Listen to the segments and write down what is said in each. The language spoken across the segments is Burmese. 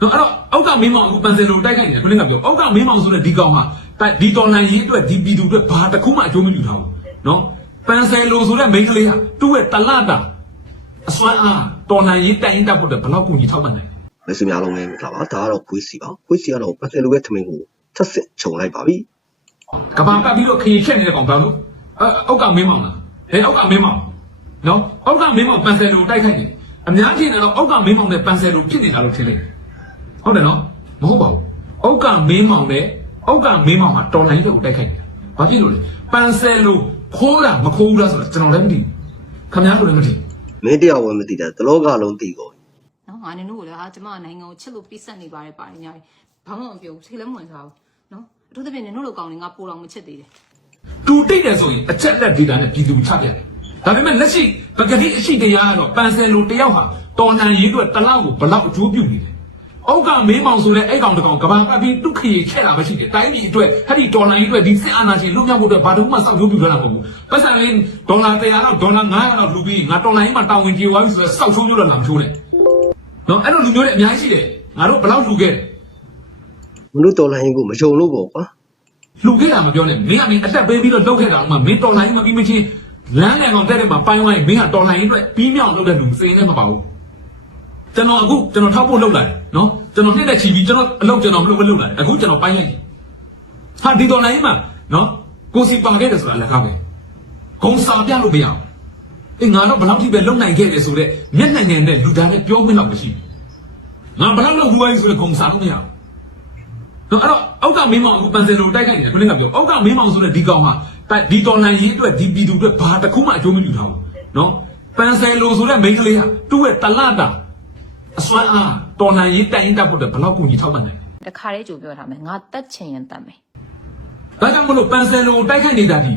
နော်အဲ့တော့အောက်ကမင်းမောင်အခုပန်စယ်လိုတိုက်ခိုက်နေတယ်ခုနကပြောအောက်ကမင်းမောင်ဆိုတဲ့ဒီကောင်ဟာတိုက်ဒီတော်လန်ရေးအတွက်ဒီပြည်သူအတွက်ဘာတစ်ခုမှအကျိုးမပြုထားဘူးနော်ပန်စယ်လိုဆိုတဲ့မိန်းကလေးဟာသူ့ရဲ့တလတာအစွမ်းအားတော်လန်ရေးတိုင်တက်ဖို့အတွက်ဘယ်လောက်ကူညီထောက်ပံ့နိုင်လဲမစ္စများလုံးလည်းမလာပါဒါကတော့ခွေးစီပါခွေးစီကတော့ပတ်သက်လိုပဲထမင်းကိုထပ်စစ်ခြုံလိုက်ပါပြီကဘာကပ်ပြီးတော့ခရီးချက်နေတဲ့ကောင်ဘာလို့အဲအောက်ကမင်းမောင်လားဟဲ့အောက်ကမင်းမောင်နော်အောက်ကမင်းမောင်ပန်ဆယ်လိုတိုက်ခိုက်နေအများကြီးနေတော့အောက်ကမင်းမောင်နဲ့ပန်ဆယ်လိုဖြစ်နေတာလို့ထင်လိုက် ဟုတ်တယ်နော်မဟုတ်ပါဘူးအောက်ကမင်းမောင်နဲ့အောက်ကမင်းမောင်ကတော်လိုင်းတွေကိုတိုက်ခိုက်နေတာဘာဖြစ်လို့လဲပန်ဆယ်လိုခိုးတာမခိုးဘူးလားဆိုတော့ကျွန်တော်လည်းမသိဘူးခင်ဗျားတို့လည်းမသိဘူးမင်းတရားဝင်မသိတဲ့တလောကလုံးသိကုန်နော်ငါနေတို့ကလည်းအာကျမနိုင်ငံကိုချစ်လို့ပြစ်ဆက်နေပါတယ်ပါတယ်ညာဘာမှမပြောဘူးစိတ်လည်းမဝင်စားဘူးနော်အထူးသဖြင့်နေတို့လိုကောင်းနေငါပိုတော်မချစ်သေးတယ်တူတိတ်တယ်ဆိုရင်အချက်လက်ဒေတာနဲ့ပြည်သူချပြတယ်ဒါပေမဲ့လက်ရှိပကတိအရှိတရားကတော့ပန်ဆယ်လိုတယောက်ဟာတော်နှံရေးအတွက်တစ်လောက်ကိုဘလောက်အကျိုးပြုနေတယ်။ အောက်ကမင်းမောင်ဆိုတဲ့အဲ့ကောင်တကောင်ကဘာကပ်ပြီးဒုက္ခရေချက်လာပဲရှိတယ်။တိုင်းပြည်အတွက်ဟဲ့ဒီတော်နှံရေးအတွက်ဒီစစ်အာဏာရှင်လွတ်မြောက်ဖို့အတွက်ဘာလို့မှစောက်ကျိုးပြုထားတာမဟုတ်ဘူး။ပတ်စံလေးဒေါ်လာ100လောက်ဒေါ်လာ900လောက်လှူပြီးငါတော်နှံရေးမှာတာဝန်ကျေဝါပြီဆိုတော့စောက်ချိုးမျိုးတော့လာမချိုးနဲ့။နော်အဲ့လိုလူမျိုးတွေအများကြီးရှိတယ်။ငါတို့ဘယ်လောက်လှူခဲ့တယ်မနုတော်လိုင်းကိုမယုံလို့ပေါ့ကွာလှူခဲ့တာမပြောနဲ့မင်းကမင်းအသက်ပေးပြီးတော့လုပ်ခဲ့တာမှမင်းတော်လိုင်းမပြီးမချင်းလမ်းလည်းကောင်တက်တဲ့မှာပိုင်းဝိုင်းမင်းကတော်လိုင်းအတွက်ပြီးမြောက်လုပ်တဲ့လူစိန်နဲ့မပါဘူး ကျွန်တော်အခုကျွန်တော်ထောက်ဖို့လုပ်လာတယ်နော်ကျွန်တော်နှစ်နဲ့ချီပြီးကျွန်တော်အလုပ်ကျွန်တော်မလုပ်မလုပ်လာတယ်အခုကျွန်တော်ပိုင်းလိုက်ပြီဟာဒီတော်လိုင်းမှာနော်ကိုစီပါခဲ့တယ်ဆိုတာလည်းကားပဲဂုံစာပြလို့မရဘူးအေးငါတော့ဘယ်လောက်ထိပဲလုံနိုင်ခဲ့တယ်ဆိုတော့မျက်နှာငယ်နဲ့လူသားနဲ့ပြောမင်းတော့မရှိဘူးငါဘယ်လောက်လောက်လူဝိုင်းဆိုတော့ဂုံစာလို့မရဘူးနော်အဲ့တော့အောက်ကမင်းမောင်အခုပန်စယ်လိုတိုက်ခိုက်နေတယ်ခုနကပြောအောက်ကမင်းမောင်ဆိုတဲ့ဒီကောင်ဟာတိုက်ဒီတော်လန်ရေးအတွက်ဒီပြည်သူအတွက်ဘာတစ်ခုမှအကျိုးမပြုထားဘူးနော်ပန်စယ်လိုဆိုတဲ့မိန်းကလေးဟာသူ့ရဲ့တလတာ အစွမ်းအားတော်လန်ရေးတိုင်တက်ဖို့အတွက်ဘယ်လောက်ကူညီထောက်ပံ့နိုင်လဲတခါလေးကြိုပြောထားမယ်ငါတက်ချင်ရင်တက်မယ်ဒါကြောင့်မလို့ပန်စယ်လိုတိုက်ခိုက်နေတာဒီ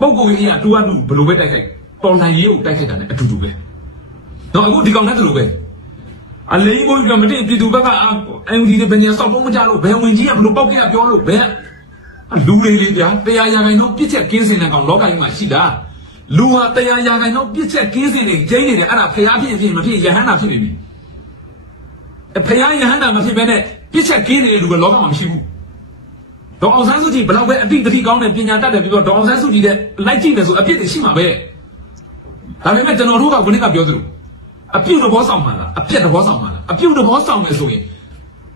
ပုံကိုကြီးကတူအတူဘယ်လိုပဲတိုက်ခိုက်တော်လန်ရေးကိုတိုက်ခိုက်တာ ਨੇ အတူတူပဲနော်အခုဒီကောင်နဲ့တူလို့ပဲအလိမ်ဘိုးကမတင်ပြည်သူဘက်ကအန်ဒီတဲ့ဘယ်နေရာစောက်တော့မကြလို့ဘယ်ဝင်ကြီးကဘယ်လိုပောက်ကြပြောလို့ဘယ်လူလေးလေးဗျာတရားရာခိုင်နှုန်းပြစ်ချက်ကင်းစင်တဲ့ကောင်လောကကြီးမှာရှိတာ လူဟာတရားရာခိုင်နှုန်းပြစ်ချက်ကင်းစင်နေကျင်းနေတယ်အဲ့ဒါဖျားဖြစ်ဖြစ်မဖြစ်ယဟန္တာဖြစ်နေပြီအဖျားယဟန္တာမဖြစ်ဘဲနဲ့ပြစ်ချက်ကင်းနေတဲ့လူကလောကမှာမရှိဘူးဒေါအောင်ဆန်းစုကြည်ဘယ်တော့ပဲအတိတ်တိကောင်းတဲ့ပညာတတ်တယ်ပြီးတော့ဒေါအောင်ဆန်းစုကြည်တဲ့လိုက်ကြည့်တယ်ဆိုအပြစ်တွေရှိမှာပဲဒါပေမဲ့ကျွန်တော်တို့ကခုနကပြောသလိုအပြုတ်သဘောဆောင်မှလားအပြက်သဘောဆောင်မှလားအပြုတ်သဘောဆောင်တယ်ဆိုရင်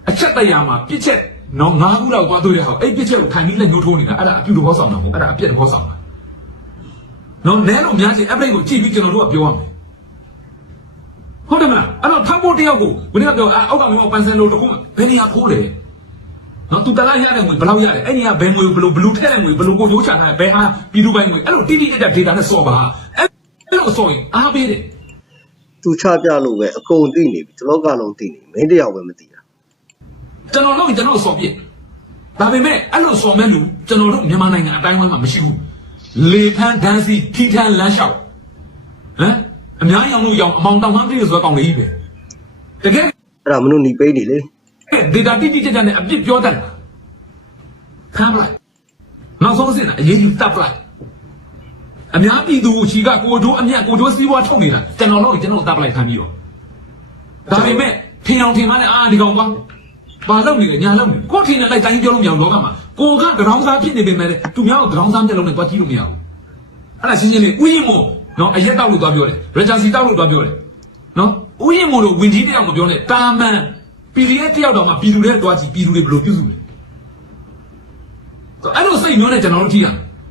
အချက်တရားမှာပြစ်ချက်နော်ငါးခုလောက်သွားတွေ့တဲ့ဟောအဲ့ပြစ်ချက်ကိုခံပြီးလက်ညှိုးထိုးနေတာအဲ့ဒါအပြုတ်သဘောဆောင်တာမဟုတ်အဲ့ဒါအပြက်သဘောဆောင်တာ နော်နဲလို့များချင်အပရိတ်ကိုကြည့်ပြီးကျွန်တော်တို့ကပြောရမယ်ဟုတ်တယ်မလားအဲ့တော့ထောက်ဖို့တယောက်ကိုခုနကပြောအောက်ကမျိုးပန်ဆန်လိုတခုဘယ်နေရာခိုးတယ်နော်သူတလားရတဲ့ငွေဘယ်လောက်ရတယ်အဲ့ဒီကဘယ်ငွေဘယ်လိုဘယ်လိုထည့်တဲ့ငွေဘယ်လိုကိုရိုးချထားတယ်ဘယ်ဟာပြည်သူပိုင်းငွေအဲ့လိုတိတိကျကျ data နဲ့စော့ပါအဲ့လိုစော့ရင်အားပေးတယ်သူချပြလို့ပဲအကုန်သိနေပြီတလောကလုံးသိနေမင်းတရားဝင်မသိတာကျွန်တော်တို့ကျွန်တော်စော့ပြစ်ဒါပေမဲ့အဲ့လိုစော်မဲ့လူကျွန်တော်တို့မြန်မာနိုင်ငံအတိုင်းဝိုင်းမှာမရှိဘူး လေဖန်းဒန်းစီထိထန်းလမ်းလျှောက်ဟမ်အများကြီးအောင်လို့ရောင်အမောင်တောင်မှန်းပြည့်ဆိုတဲ့ကောင်လေးကြီးပဲတကယ်အဲ့ဒါမနုနီပေးနေလေ data တိတိကျကျနဲ့အပြစ်ပြောတတ်တယ်ဖမ်းပလိုက်နောက်ဆုံးအဆင့်ကအရေးကြီးတပ်ပလိုက်အများပြည်သူချီကကိုတိုးအမြတ်ကိုတိုးစီးပွားထုတ်နေတာကျွန်တော်တို့ကျွန်တော်တပ်ပလိုက်ခံပြီးတော့ဒါပေမဲ့ထင်အောင်ထင်မှလည်းအာဒီကောင်ကွာဘာလုပ်နေလဲညာလုပ်နေကိုထင်တဲ့လိုက်တိုင်းပြောလို့မရဘူးလောကမှာ ကိုကတရောင်းစားဖြစ်နေပေမဲ့သူများကိုတရောင်းစားမျက်လုံးနဲ့တွားကြည့်လို့မရဘူးအဲ့ဒါရှင်းရှင်းလေးဥယျာဉ်မို့နော်အရက်တောက်လို့တွားပြောတယ်ရဂျာစီတောက်လို့တွားပြောတယ်နော်ဥယျာဉ်မို့လို့ဝင်ကြီးတယောက်မပြောနဲ့တာမန် PDF တယောက်တော့မှပြည်သူတွေတွားကြည့်ပြည်သူတွေဘယ်လိုပြုစုလဲအဲ့လိုစိတ်မျိုးနဲ့ကျွန်တော်တို့ကြည့်ရ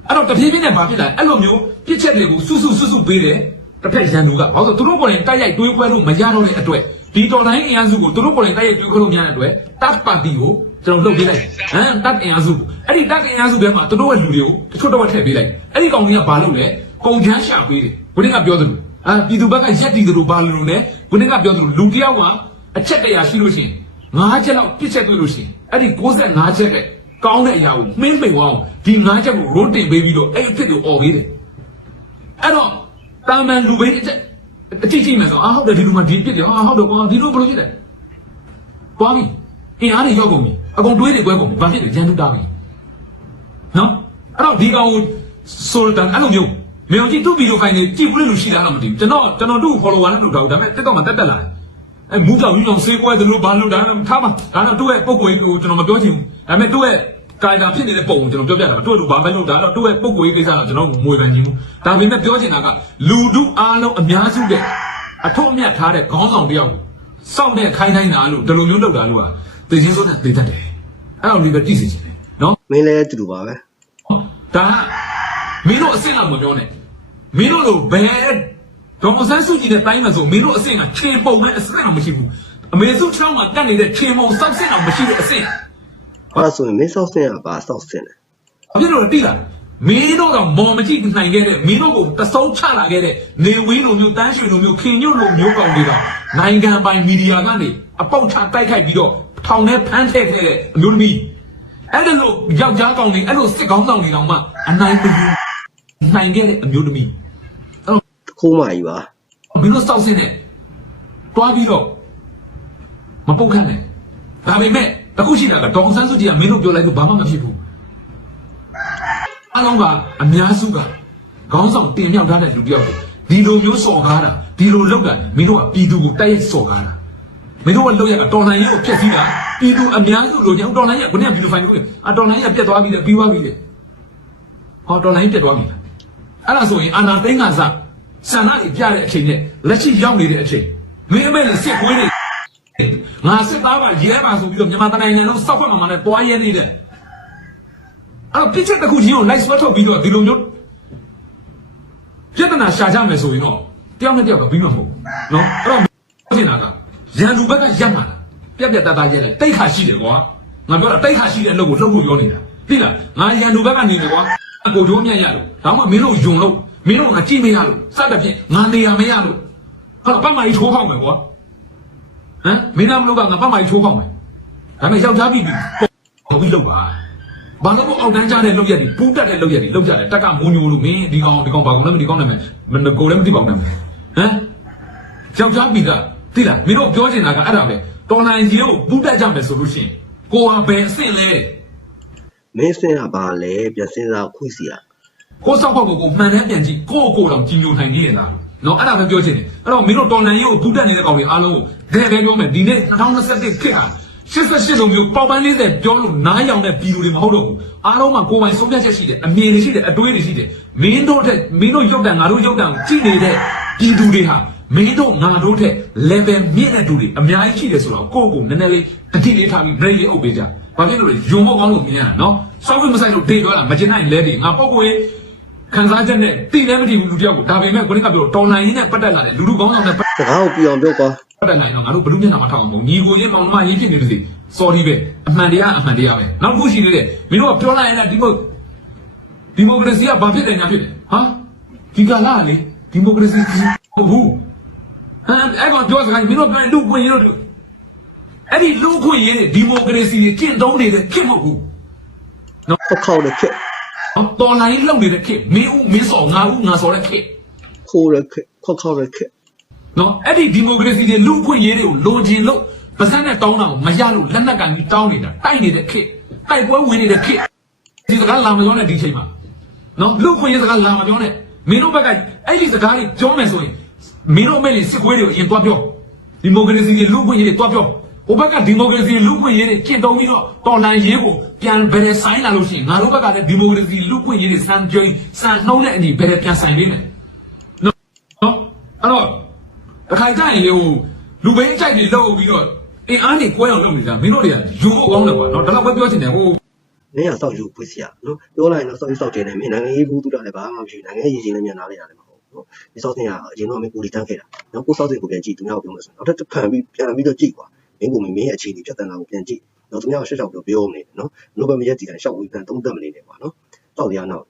အဲ့တော့တဖြည်းဖြည်းနဲ့ဘာဖြစ်လဲအဲ့လိုမျိုးပြစ်ချက်တွေကိုစွစွစွစွပေးတယ်တစ်ဖက်ရန်သူကဘာလို့သူတို့ကိုယ်တိုင်တိုက်ရိုက်တွေးခွဲလို့မရတော့တဲ့အတွက်ဒီတော်တိုင်းအင်အားစုကိုသူတို့ကိုယ်တိုင်တိုက်ရိုက်တွေးခွဲလို့မရတဲ့အတွက်တပ်ပါတီကို ကျွန်တော်လှုပ်ပေးလိုက်ဟမ်တပ်အင်အားစုအဲ့ဒီတပ်အင်အားစုထဲမှာသူတို့ရဲ့လူတွေကိုတချို့တော့ထည့်ပေးလိုက်အဲ့ဒီကောင်ကြီးကဘာလုပ်လဲကုန်ချမ်းရှာပေးတယ်ဘုရင်ကပြောသလိုအာပြည်သူဘက်ကရက်တီသလိုဘာလို့လဲဘုရင်ကပြောသလိုလူတယောက်ကအချက်တရာရှိလို့ရှိရင်ငါးချက်လောက်ပြစ်ချက်တွေ့လို့ရှိရင်အဲ့ဒီ65ချက်ကကောင်းတဲ့အရာကိုမင်းမိန်အောင်ဒီ5ချက်ကိုရိုးတင်ပေးပြီးတော့အဲ့အဖြစ်ကိုអော်ပေးတယ်အဲ့တော့တာမန်လူပဲအချက်အကြည့်ကြည့်မယ်ဆိုအာဟုတ်တယ်ဒီလူမှဒီပြစ်တယ်အာဟုတ်တယ်ကွာဒီလူဘယ်လိုဖြစ်လဲကွာပြီ အင်အားတွေရောက်ကုန်ပြီအကုန်တွေးတွေကွဲကုန်ပြီဘာဖြစ်လဲရန်သူတာပြီနော်အဲ့တော့ဒီကောင်ကိုဆိုတန်အဲ့လိုမျိုးမြေအောင်ကြည့်သူ့ဗီဒီယိုခိုင်းနေကြည့်ဘူးလို့ရှိတာတော့မသိဘူးကျွန်တော်ကျွန်တော်သူ့ follower နဲ့လုပ်တာဒါပေမဲ့တက်တော့မှတက်တက်လာတယ်အဲမူကြောင်ယူကြောင်စေးပွဲတယ်လို့ဘာလို့ဒါထားပါဒါတော့သူ့ရဲ့ပုံကိုကိုကျွန်တော်မပြောချင်ဘူးဒါပေမဲ့သူ့ရဲ့ကာယတာဖြစ်နေတဲ့ပုံကိုကျွန်တော်ပြောပြတာပါသူ့ရဲ့ဘာပဲလို့ဒါတော့သူ့ရဲ့ပုံကိုကိစ္စတော့ကျွန်တော်မွေပန်ချင်ဘူးဒါပေမဲ့ပြောချင်တာကလူဒုအားလုံးအများစုတဲ့အထုပ်အမြတ်ထားတဲ့ခေါင်းဆောင်တယောက်စောင့်တဲ့ခိုင်းတိုင်းတာလို့ဒီလိုမျိုးလုပ်တာလို့ဟာ သိချင်းစိုးနဲ့သိတတ်တယ်အဲ့တော့ဒီပဲတိစီချင်တယ်နော်မင်းလည်းအတူတူပါပဲဒါမင်းတို့အစ်စ်လောက်မပြောနဲ့မင်းတို့လိုဘယ်ဒေါ်ဆန်းစုကြည်နဲ့တိုင်းမှာဆိုမင်းတို့အစ်စ်ကခြေပုံနဲ့အစ်စ်တော့မရှိဘူးအမေစုချောင်းမှာကတ်နေတဲ့ခြေပုံစောက်စစ်တော့မရှိတဲ့အစ်စ်အဲ့ဒါဆိုရင်မင်းဆောက်ဆင်းရပါဆောက်ဆင်းတယ်ဘာဖြစ်လို့လဲတိလားမင်းတို့ကမော်မကြည့်နိုင်ခဲ့တဲ့မင်းတို့ကိုတစုံချလာခဲ့တဲ့နေဝင်းလိုမျိုးတန်းရွှေလိုမျိုးခင်ညွတ်လိုမျိုးကောင်တွေကနိုင်ငံပိုင်မီဒီယာကနေအပေါက်ချတိုက်ခိုက်ပြီးတော့ ထောင်ထဲဖမ်းထည့်ခဲ့တဲ့အမျိုးသမီးအဲ့ဒါလို့ယောက်ျားကောင်တွေအဲ့လိုစစ်ကောင်းဆောင်တွေတောင်မှအနိုင်မယူနိုင်ခဲ့တဲ့အမျိုးသမီးတခိုးမကြီးပါမင်းတို့စောက်စင်းနဲ့တွားပြီးတော့မပုတ်ခန့်နဲ့ဒါပေမဲ့အခုရှိတာကဒေါအောင်ဆန်းစုကြည်ကမင်းတို့ပြောလိုက်လို့ဘာမှမဖြစ်ဘူးအလုံးကအများစုကခေါင်းဆောင်တင်မြောက်ထားတဲ့လူတစ်ယောက်ကိုဒီလိုမျိုးစော်ကားတာဒီလိုလုပ်တာမင်းတို့ကပြည်သူကိုတိုက်ရိုက်စော်ကားတာ မင်းတို့ကလုပ်ရကတော်နိုင်ရေးကိုဖျက်ဆီးတာပြည်သူအများစုလိုချင်တော်နိုင်ရေးကခုနကပြည်သူဖိုင်လို့အတော်နိုင်ရေးကပြတ်သွားပြီလေပြီးသွားပြီလေဟောတော်နိုင်ရေးပြတ်သွားပြီလားအဲ့ဒါဆိုရင်အာနာသိန်းကစားဆန္ဒတွေပြတဲ့အချိန်နဲ့လက်ရှိရောက်နေတဲ့အချိန်မင်းအမေလည်းစစ်ခွေးတွေငါစစ်သားပါရဲပါဆိုပြီးတော့မြန်မာတိုင်းနိုင်ငံလုံးစောက်ခွက်မှမှနဲ့တွားရဲနေတယ်အဲ့တော့ပြစ်ချက်တစ်ခုချင်းကိုလိုက်ဆွဲထုတ်ပြီးတော့ဒီလိုမျိုးပြဿနာရှာကြမယ်ဆိုရင်တော့တယောက်နဲ့တယောက်ကပြီးမှာမဟုတ်ဘူးနော်အဲ့တော့ဖြစ်နေတာက ရန်သူဘက်ကရက်မှာပြက်ပြက်တတ်တာရဲတယ်တိတ်ခါရှိတယ်ကွာငါပြောတာတိတ်ခါရှိတဲ့အလုပ်ကိုလုပ်ဖို့ပြောနေတာသိလားငါရန်သူဘက်ကနေတယ်ကွာအကိုတို့မြတ်ရလို့ဒါမှမင်းတို့ယုံလို့မင်းတို့ငါကြည့်မရလို့စသဖြင့်ငါနေရမရလို့ဟာပတ်မကြီးထိုးဖောက်မယ်ကွာဟမ်မင်းသားမလို့ကငါပတ်မကြီးထိုးဖောက်မယ်ဒါပေမဲ့ယောက်ျားပြီပြီပေါ်ပြီးလုပ်ပါဘာလို့အောက်တန်းကြတဲ့လောက်ရက်ဒီပူးတက်တဲ့လောက်ရက်ဒီလောက်ကြတယ်တက်ကမုံညိုလို့မင်းဒီကောင်ဒီကောင်ဘာကောင်လဲမဒီကောင်လဲမမကိုလည်းမသိပါဘူးနဲ့ဟမ်ယောက်ျားပြီသား သိလားမင်းတို့ပြောချင်တာကအဲ့ဒါပဲတော်နိုင်ကြီးကိုပူးတက်ကြမယ်ဆိုလို့ရှိရင်ကိုဟာဘယ်အဆင့်လဲမင်းဆင်းရပါလေပြန်စင်းစားခွေးစီရကိုစောက်ဖောက်ကိုကိုမှန်တယ်ပြန်ကြည့်ကိုကိုတောင်ကြည်ညိုနိုင်နေရလားနော်အဲ့ဒါပဲပြောချင်တယ်အဲ့တော့မင်းတို့တော်လန်ရေးကိုဘူးတက်နေတဲ့ကောင်တွေအားလုံးကိုဒဲပဲပြောမယ်ဒီနေ့2021ခေတ်ဟာ88လုံးမျိုးပေါက်ပန်း40ပြောလို့နားရောင်တဲ့ဗီဒီယိုတွေမဟုတ်တော့ဘူးအားလုံးမှာကိုယ်ပိုင်ဆုံးဖြတ်ချက်ရှိတယ်အမြင်တွေရှိတယ်အတွေးတွေရှိတယ်မင်းတို့တဲ့မင်းတို့ရုပ်တံငါတို့ရုပ်တံကိုကြည့်နေတဲ့ပြည်သူတွေဟာ မင်းတို့ငါတို့တဲ့ level မြင့်တဲ့သူတွေအများကြီးရှိတယ်ဆိုတော့ကိုယ့်ကိုယ်နည်းနည်းလေးတတိလေးထားပြီး break လေးအုပ်ပေးကြဘာဖြစ်လို့လဲယုံမကောင်းလို့မြင်ရတာနော်စောက်ဝိမဆိုင်လို့ဒေပြောတာမကျင်နိုင်လဲပြီငါပုတ်ကိုယ်ခံစားချက်နဲ့တည်လည်းမတည်ဘူးလူတယောက်ကိုဒါပေမဲ့ကိုယ်ကပြောတော်နိုင်ရင်းနဲ့ပတ်သက်လာတယ်လူလူကောင်းဆောင်နဲ့ပတ်စကားကိုပြအောင်ပြောကွာသက်နိုင်တော့ငါတို့ဘလူးမျက်နှာမှာထောက်အောင်ပေါ့ညီကိုချင်းမောင်နှမရေးဖြစ်နေတယ်စီ sorry ပဲအမှန်တရားအမှန်တရားပဲနောက်တစ်ခုရှိသေးတယ်မင်းတို့ကပြောလိုက်ရင်လည်းဒီမိုဒီမိုကရေစီကဘာဖြစ်တယ်ညာဖြစ်တယ်ဟာဒီကလာလေဒီမိုကရေစီဟုတ်ဘူး ဟမ်အဲ့ကောင်ပြောစကားမင်းတို့ပြောရင်လူ့ခွင့်ရေးတို့အဲ့ဒီလူ့ခွင့်ရေးဒီမိုကရေစီကျင့်သုံးနေတဲ့ခင်မဟုတ်ဘူးဖောက်ခောက်တဲ့ခက်နော်တော်လိုင်းလုံနေတဲ့ခင်မင်းဦးမင်းစော်ငါဦးငါစော်တဲ့ခင်ခိုးတဲ့ခက်ဖောက်ခောက်တဲ့ခက်နော်အဲ့ဒီဒီမိုကရေစီတွေလူ့အခွင့်အရေးတွေကိုလိုချင်လို့ပါစက်နဲ့တောင်းတာကိုမရလို့လက်နက်ကန်ပြီးတောင်းနေတာတိုက်နေတဲ့ခေတ်တိုက်ပွဲဝင်နေတဲ့ခေတ်ဒီစကားလာမပြောနဲ့ဒီချိန်မှာနော်လူ့အခွင့်အရေးစကားလာမပြောနဲ့မင်းတို့ဘက်ကအဲ့ဒီစကားတွေပြောမယ်ဆိုရင် မင်းတို့အမေလေးစစ်ခွေးတွေကိုအရင်တွားပြောဒီမိုကရေစီတွေလူ့အခွင့်အရေးတွေတွားပြောဟိုဘက်ကဒီမိုကရေစီလူ့အခွင့်အရေးတွေကျင့်သုံးပြီးတော့တော်လှန်ရေးကိုပြန်ဘယ်နဲ့ဆိုင်လာလို့ရှိရင်ငါတို့ဘက်ကလည်းဒီမိုကရေစီလူ့အခွင့်အရေးတွေစံကြိုးစံနှုံးတဲ့အညီဘယ်နဲ့ပြန်ဆိုင်နေလဲနော်နော်အဲ့တော့တခါကြရင်လေဟိုလူဘိန်းအကြိုက်တွေလောက်ပြီးတော့အင်အားနေကွဲအောင်လုပ်နေတာမင်းတို့တွေကယူဖို့ကောင်းတယ်ကွာနော်ဒါတော့ပဲပြောချင်တယ်ဟိုမင်းကစောက်ယူခွေးစီရနော်ပြောလိုက်ရင်တော့စောက်ယူစောက်တယ်နဲ့မင်းနိုင်ငံရေးဘူးတူတာလည်းဘာမှမရှိဘူးနိုင်ငံရေးရည်ချင်းလည်းမြန်လာလေရတယ်မဟုတ်ဘူး နော်ဒီစောက်တင်ကအရင်တော့မင်းကိုလီတန်းခဲ့တာနော်ကိုစောက်တင်ကိုပြန်ကြည့်သူများကိုပြောမယ်ဆိုတော့နောက်ထပ်ဖန်ပြီးပြန်ပြီးတော့ကြည့်ကွာမင်းကိုမင်းရဲ့အခြေအနေပြဿနာကိုပြန်ကြည့်နော်သူများကိုရှက်ရှောက်ပြောပြောနေတယ်နော်နိုဘယ်မရက်တည်တိုင်းရှောက်ဝေးပြန်သုံးသပ်မနေနဲ့ကွာနော်တောက်ရအောင်